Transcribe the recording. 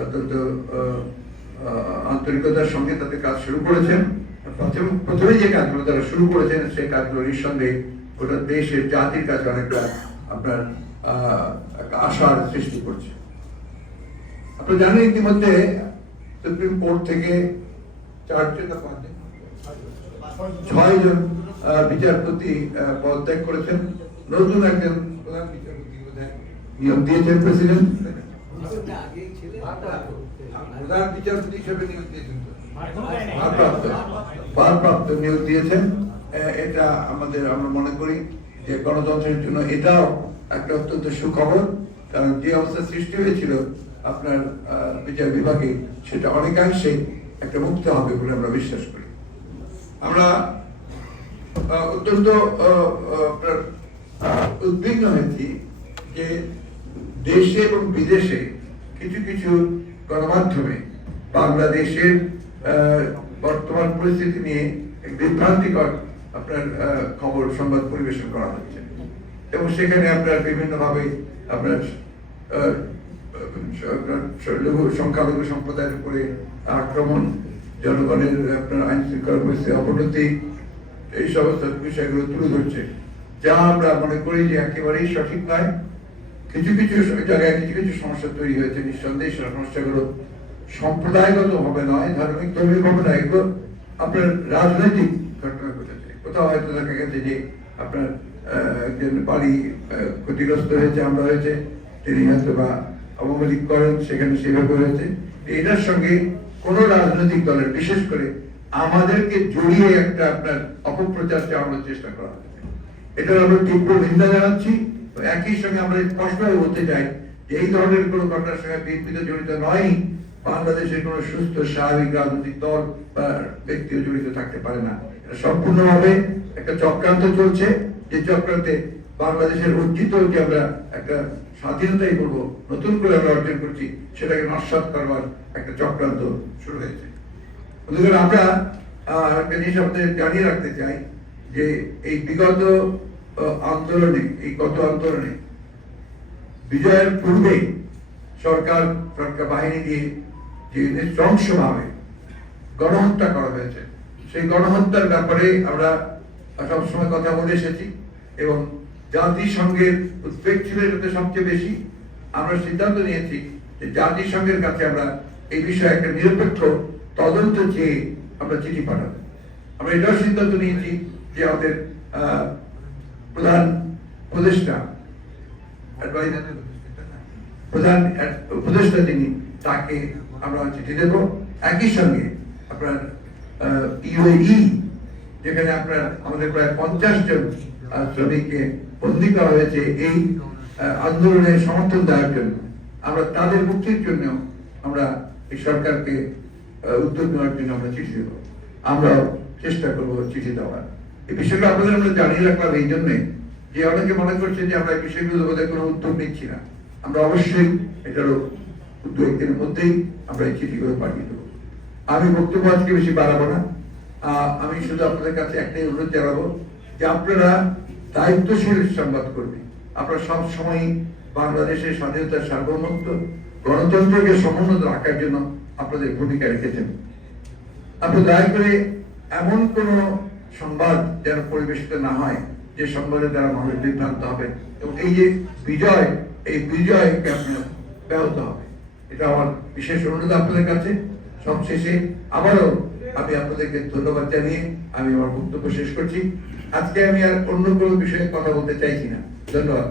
অত্যন্ত আন্তরিকতার সঙ্গে তাদের কাজ শুরু করেছেন। প্রথমে যে কাজগুলো তারা শুরু করেছেন সেই কাজগুলো নিঃসন্দেহে গোটা দেশের জাতির কাছে অনেকটা আপনার আশার সৃষ্টি করছে। আপনারা জানেন ইতিমধ্যে সুপ্রিম কোর্ট থেকে 6জন বিচারপতি পদত্যাগ করেছেন। নতুন একজন প্রধান বিচারপতি নিয়োগ দিয়েছেন প্রেসিডেন্ট। প্রধান বিচারপতি হিসেবে নিয়োগ দিয়েছেন, ভারপ্রাপ্ত নিয়োগ দিয়েছেন। এটা আমরা মনে করি যে গণতন্ত্রের জন্য এটাও একটা অত্যন্ত সুখবর, কারণ যে অবস্থা সৃষ্টি হয়েছিল আপনার বিচার বিভাগে সেটা অনেকাংশে একটা মুক্ত হবে বলে আমরা বিশ্বাস করি। আমরা অত্যন্ত উদ্বিগ্ন হয়েছি যে দেশে এবং বিদেশে কিছু কিছু গণমাধ্যমে বাংলাদেশের বর্তমান পরিস্থিতি নিয়ে বিভ্রান্তিকর আপনার খবর সংবাদ পরিবেশন করা হচ্ছে এবং সেখানে আপনার বিভিন্ন ভাবে আপনার সংখ্যালঘু সম্প্রদায়ের উপরে আক্রমণ, জনগণের আপনার আইন শৃঙ্খলা পরিস্থিতির অবনতি, এই সমস্ত বিষয়গুলো তুলে ধরছে, যা আমরা মনে করি যে একেবারেই সঠিক নয়। কিছু কিছু জায়গায় কিছু কিছু সমস্যা তৈরি হয়েছে, নিঃসন্দেহে সমস্যাগুলো সম্প্রদায়গত ভাবে নয়, ধর্মীয় ভাবে নয়, এগুলো আপনার রাজনৈতিক ঘটনা ঘটেছে। কোথাও হয়তো দেখা গেছে যে আপনার একজন বাড়ি ক্ষতিগ্রস্ত হয়েছে, আমরা হয়েছে, তিনি হয়তো বা আওয়ামী লীগ করেন, সেখানে সেভাবে হয়েছে। এটার সঙ্গে কোন রাজনৈতিক দলের, বিশেষ করে আমাদেরকে জড়িয়ে একটা আপনার অপপ্রচার চালানোর চেষ্টা করা হয়েছে। এটার আমরা তীব্র নিন্দা জানাচ্ছি। একই সঙ্গে আমরা স্পষ্টভাবে বলতে চাই যে এই ধরনের কোনো ঘটনার সঙ্গে বিএনপি জড়িত নয়, বাংলাদেশের কোনো সুস্থ স্বাভাবিক রাজনৈতিক দল বা ব্যক্তিও জড়িত থাকতে পারে না। সম্পূর্ণভাবে একটা চক্রান্ত চলছে, যে চক্রান্তে বাংলাদেশের অর্জিত যে আমরা একটা স্বাধীনতাই বলবো নতুন করে আমরা অর্জন করছি, সেটাকে নস্যাৎ করবার একটা চক্রান্ত শুরু হয়েছে। আমরা একটা জিনিস আপনাদের জানিয়ে রাখতে চাই যে এই বিগত আন্দোলনে, এই গত আন্দোলনে বিজয়ের পূর্বে সরকার বাহিনী দিয়ে যে নৃশংসভাবে গণহত্যা করা হয়েছে, সেই গণহত্যার ব্যাপারে আমরা সবসময় কথা বলে এসেছি এবং জাতিসংঘের উদ্বেগ ছিল এটাতে সবচেয়ে বেশি। আমরা সিদ্ধান্ত নিয়েছি যে জাতিসংঘের কাছে আমরা এই বিষয়ে একটা নিরপেক্ষ তদন্ত চেয়ে আমরা চিঠি পাঠাবো। আমরা এটাও সিদ্ধান্ত নিয়েছি যে আমাদের প্রধান উপদেষ্টা তিনি, তাকে আমরা চিঠি দেব। একই সঙ্গে আপনার ইউএই, যেখানে আপনার আমাদের প্রায় 50 জন শ্রমিককে বন্দী করা হয়েছে এই আন্দোলনের সমর্থন দেওয়ার জন্য, আমরা তাদের মুক্তির জন্য আমরা এই সরকারকে উদ্যোগ নেওয়ার জন্য আমরা চিঠি দেব। আমরা চেষ্টা করবো চিঠি দেওয়ার। এই বিষয়গুলো আপনাদের আমরা জানিয়ে রাখলাম এই জন্যে যে অনেকে মনে করছেন যে আমরা এই বিষয়গুলো বোধহয় কোনো উদ্যোগ নিচ্ছি না। আমরা অবশ্যই এটারও উদ্যোগ একদিনের মধ্যেই আমরা এই চিঠিগুলো পাঠিয়ে দেবো। আমি বক্তব্য আজকে বেশি বাড়াবো না। আমি শুধু আপনাদের কাছে একটাই অনুরোধ জানাবো যে আপনারা দায়িত্বশীল সংবাদ কর্মী, আপনারা সব সময় বাংলাদেশের স্বাধীনতার সার্বভৌমত্ব, গণতন্ত্রকে সমুন্নত রাখার জন্য আপনাদের ভূমিকা রেখেছেন। আপনারা দয়া করে এমন কোন সংবাদ যেন পরিবেশিত না হয় যে সংবাদের দ্বারা মানুষ বিভ্রান্ত হবে এবং এই যে বিজয়, এই বিজয়কে আপনার ব্যাহত হবে। এটা আমার বিশেষ অনুরোধ আপনাদের কাছে। সবশেষে আবারও আমি আপনাদেরকে ধন্যবাদ জানিয়ে আমি আমার বক্তব্য শেষ করছি। আজকে আমি আর অন্য কোনো বিষয়ে কথা বলতে চাইছি না। ধন্যবাদ।